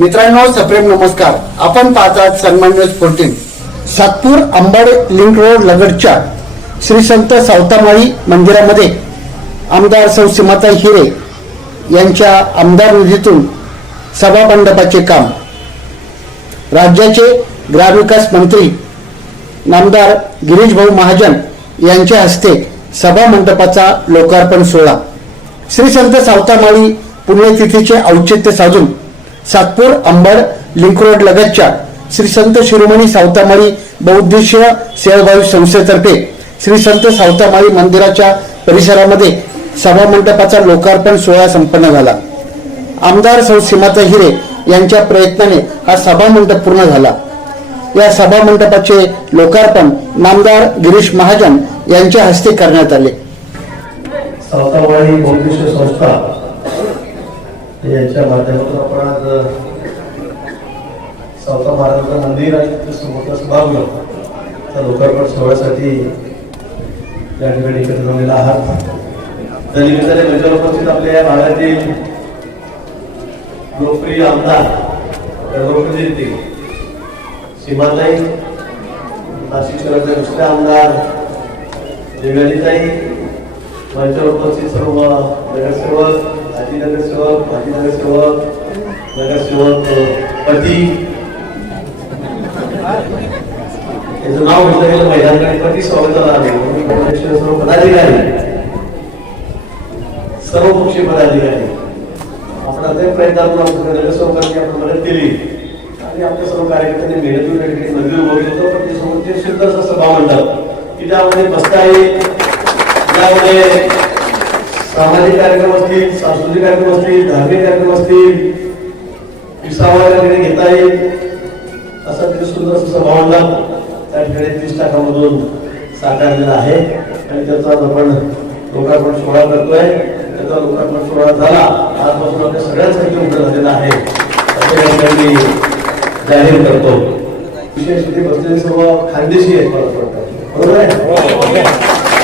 मित्रांनो सप्रेम नमस्कार. आपण पाहतात सन्मान news fourteen Satpur Ambad link road लगडच्या Shri Sant Savatamali मंदिरामध्ये आमदार सौ सीमाताई हिरे यांच्या आमदार निधीतून सभामंडपाचे काम. राज्याचे ग्रामविकास मंत्री नामदार गिरीश भाऊ महाजन यांच्या हस्ते सभा मंडपाचा लोकार्पण सोहळा. श्री संत सावतामाळी पुण्यतिथीचे औचित्य साधून सातपूर अंबड लिंक रोड लगतच्या श्री संत शिरोमणी सावतामाळी बौद्धिशीय सेवाभावी संस्थेतर्फे श्री संत सावतामाळी मंदिराच्या परिसरामध्ये सभा मंडपाचा लोकार्पण सोहळा संपन्न झाला. आमदार सौ सीमाता हिरे यांच्या प्रयत्नाने हा सभा मंडप पूर्ण झाला. या सभा मंडपाचे लोकार्पण नामदार गिरीश महाजन यांच्या हस्ते करण्यात आले. संस्था यांच्या माध्यमातून आपण आज सावता महाराजांचं मंदिर आणि तिथे समोरचा सभागृह त्या लोकार्पण सोहळ्यासाठी या ठिकाणी एकत्र जमलेला आहात. त्या निमित्ताने मंचावर उपस्थित आपल्या या भागातील लोकप्रिय आमदार लोकप्रतिनिधी सीमाताई नाशिक शहराचे दुसरे आमदार देवयानीताई मंचावर उपस्थित सर्व नगरसेवक माजी नगरसेवक माजी नगरसेवक नगरसेवक अ, पती याचं नाव घेतलं गेलं मैदानकडे पती स्वागताला आले अध्यक्ष सर्व पदाधिकारी सर्व पक्षी पदाधिकारी आपण आता प्रयत्न करून नगरसेवकांनी आपण मदत केली आणि आपल्या सर्व कार्यकर्त्यांनी मेहनतून ठिकाणी मंदिर उभं केलं पण ते समोरचे सुंदर असं सभा मंडप की ज्यामध्ये बसता येईल त्यामध्ये सामाजिक कार्यक्रम असतील सांस्कृतिक कार्यक्रम असतील धार्मिक कार्यक्रम असतील विसावा घेता येईल असं ते सुंदर असं त्या ठिकाणी तीस लाखामधून साकारलेला आहे आणि त्याचा आपण लोकार्पण सोहळा करतोय. त्याचा लोकार्पण सोहळा झाला. आजपासून आपल्या सगळ्याच काही उभं झालेला आहे. असं मी जाहीर करतो. विशेष इथे बसलेले सर्व खानदेशी आहेत मला वाटतं. बरोबर आहे? हो, हो, हो ऐंशी टक्के खानदेशी आहे लय खानदेश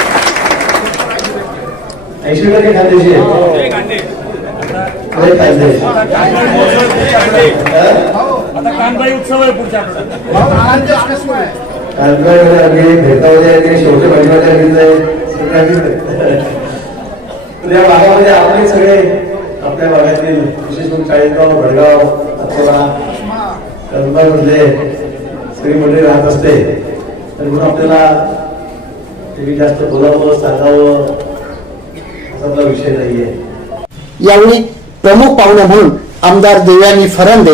आता कानबाई उत्सव आहे पुढच्या आठवड्यात कानगड आम्ही भेटावले आणि शेवटी भाजीपाला सगळे तर या भागामध्ये आपले सगळे आपल्या भागातील विशेष करून चाळीसगाव भडगाव अकोला कंदबार मधले सगळी मंडळी राहत असते. तर म्हणून आपल्याला जास्त बोलावं सांगावं विषय नाहीये. यावेळी प्रमुख पाहुणे म्हणून आमदार देवयानी फरांदे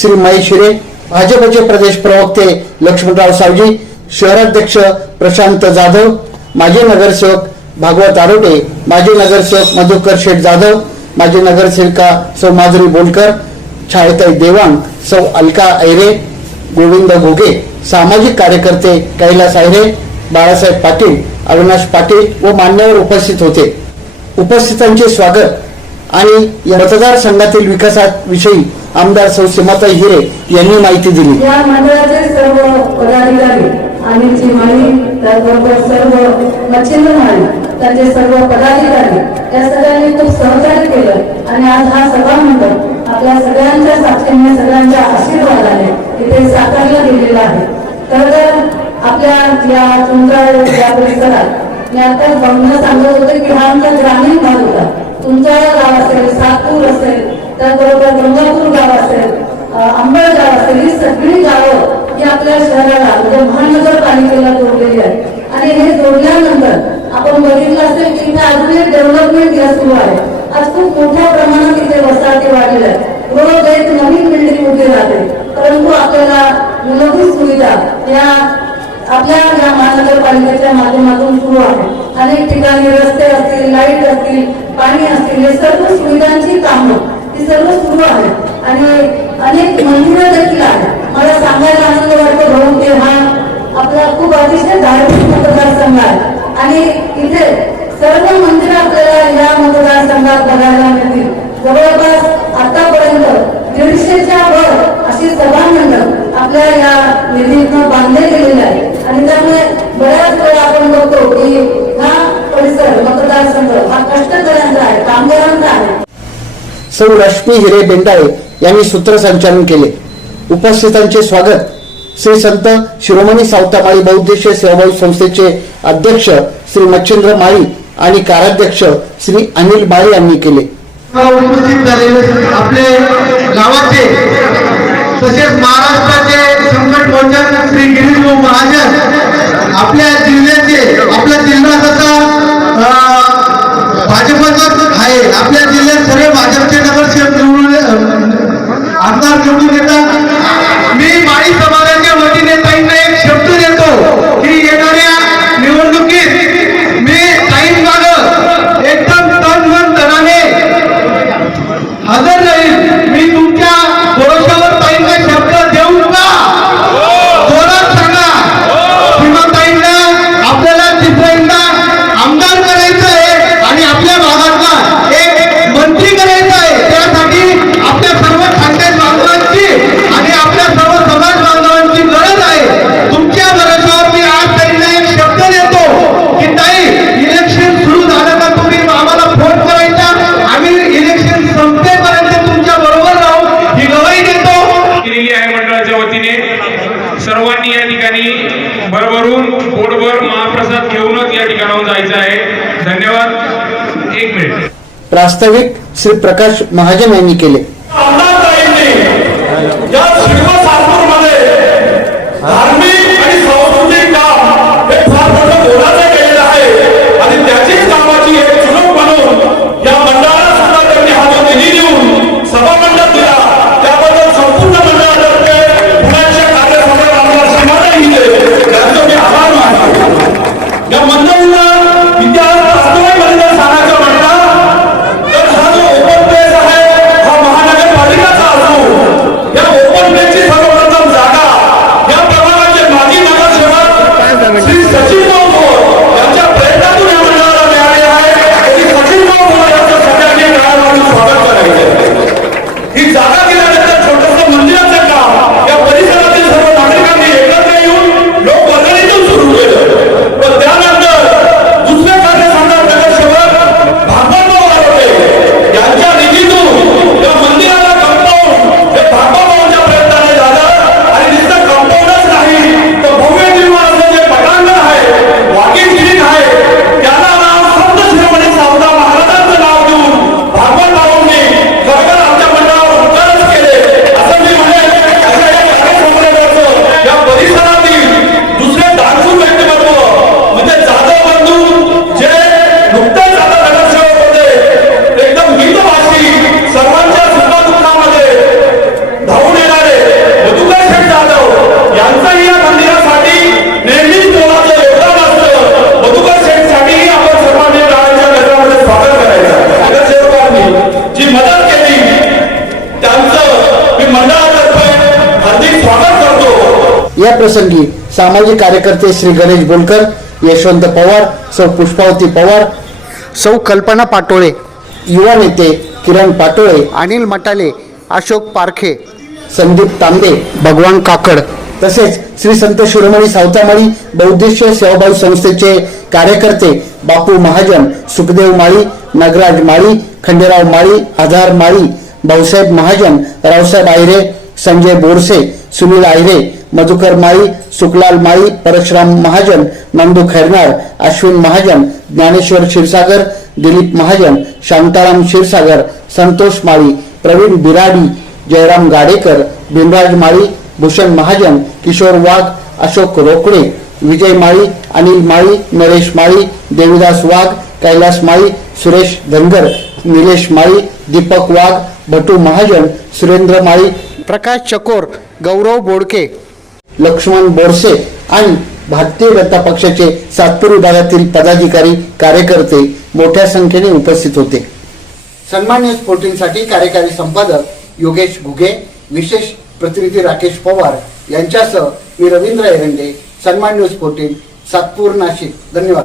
श्री महेश हिरे भाजपचे प्रदेश प्रवक्ते लक्ष्मणराव सावजी शहराध्यक्ष प्रशांत जाधव माजी नगरसेवक भागवत आरोटे माजी नगरसेवक मधुकर शेठ जाधव माजी नगरसेविका सौ माधुरी बोलकर छायताई देवांग सौ अलका ऐरे गोविंद घोगे सामाजिक कार्यकर्ते कैलास ऐरे बाळासाहेब पाटील अविनाश पाटील व मान्यवर उपस्थित होते. उपस्थितांचे स्वागत. आणि या मतदारसंघातील विकासाविषयी आमदार सौ. सीमाताई हिरे यांनी माहिती दिली. या मंडळाचे सर्व पदाधिकारी आणि चिमाळी त्याचबरोबर सर्व मच्छिंद्र माळी त्यांचे सर्व पदाधिकारी या सगळ्यांनी खूप सहकार्य केलं. आणि आज हा सभा मंडप आपल्या सगळ्यांच्या साक्षीने सगळ्यांच्या आशीर्वादाने इथे साकारला गेलेला आहे. तर आपल्या या तुमच्या या परिसरात मी आता बघणं सांगत होते की हा आमचा गंगापूर गाव असेल अ, गाव असेल ही सगळी गावं ही आपल्या शहराला म्हणजे महानगरपालिकेला जोडलेली आहेत. आणि हे जोडल्यानंतर आपण बघितलं असेल की इथे अजून एक डेव्हलपमेंट या सुरू आहे. आज खूप मोठ्या प्रमाणात इथे वसाहती वाढलेल्या आहेत. रोज एक नवीन बिल्डिंग उभी राहते. परंतु आपल्याला मूलभूत सुविधा या आपल्या या महानगरपालिकेच्या माध्यमातून सुरू आहे. अनेक ठिकाणी रस्ते असतील लाइट असतील पाणी असतील हे सर्व सुविधांची कामं ती सर्व सुरू आहेत. आणि अनेक मंदिरं देखील आहेत. मला सांगायला आनंद वाटतो भाऊ ते हा आपला खूप अतिशय धार्मिक मतदारसंघ आहे आणि इथे सर्व मंदिरं आपल्याला या मतदारसंघात बघायला मिळतील. जवळपास आतापर्यंत दीडशेच्या वर अशी सभा मंडप आपल्या या सौ रश्मी हिरे बेंडाळे यांनी सूत्रसंचालन केले. उपस्थितांचे स्वागत. श्री संत शिरोमणी सावतामाळी बहुद्देशीय सेवाभावी संस्थेचे अध्यक्ष श्री मच्छिंद्र माळी आणि कार्याध्यक्ष श्री अनिल माळी यांनी केले. उपस्थित झालेले आपले गावाचे तसेच महाराष्ट्राचे संकट मोचन श्री गिरीश महाजन आपल्या जिल्ह्याचे आपला जिल्हा कसा भाजपचाच आहे. आपल्या जिल्ह्यात सर्व भाजपचे सर्वांनी या ठिकाणी भरभरून पोटभर महाप्रसाद घेऊनच या ठिकाणाहून जायचं आहे. धन्यवाद. एक मिनिट. प्रास्ताविक श्री प्रकाश महाजन यांनी केले. या प्रसंगी सामाजिक कार्यकर्ते श्री गणेश बोलकर यशवंत पवार सौ पुष्पावती पवार सौ कल्पना पाटोळे युवा नेते किरण पाटोळे अनिल मटाले अशोक पारखे संदीप तांबे भगवान काकड. तसेच श्री संत शिरोमणी सावतामाळी बहुद्देशीय सेवाभावी संस्थेचे कार्यकर्ते बापू महाजन सुखदेव माळी नगराज माळी खंडेराव माळी आधार माळी भाऊसाहेब महाजन रावसाहेब आयरे संजय बोरसे सुनील आयरे मधुकर माळी सुकलाल माळी परशुराम महाजन नंदू खैरनार अश्विन महाजन ज्ञानेश्वर क्षीरसागर दिलीप महाजन शांताराम क्षीरसागर संतोष माळी प्रवीण बिराडी जयराम गाडेकर भीमराज माळी भूषण महाजन किशोर वाघ अशोक रोकडे विजय माळी अनिल माळी नरेश माळी देविदास वाघ कैलास माळी सुरेश धनगर निलेश माळी दीपक वाघ भटू महाजन सुरेंद्र माळी प्रकाश चकोर गौरव बोडके लक्ष्मण बोरसे आणि भारतीय जनता पक्षाचे सातपूर विभागातील पदाधिकारी कार्यकर्ते मोठ्या संख्येने उपस्थित होते. सन्मान्य स्फोटींसाठी कार्यकारी संपादक योगेश घुगे विशेष प्रतिनिधी राकेश पवार यांच्यासह मी रवींद्र एरंडे सन्मान न्यूज फोर्टीन सातपूर नाशिक. धन्यवाद.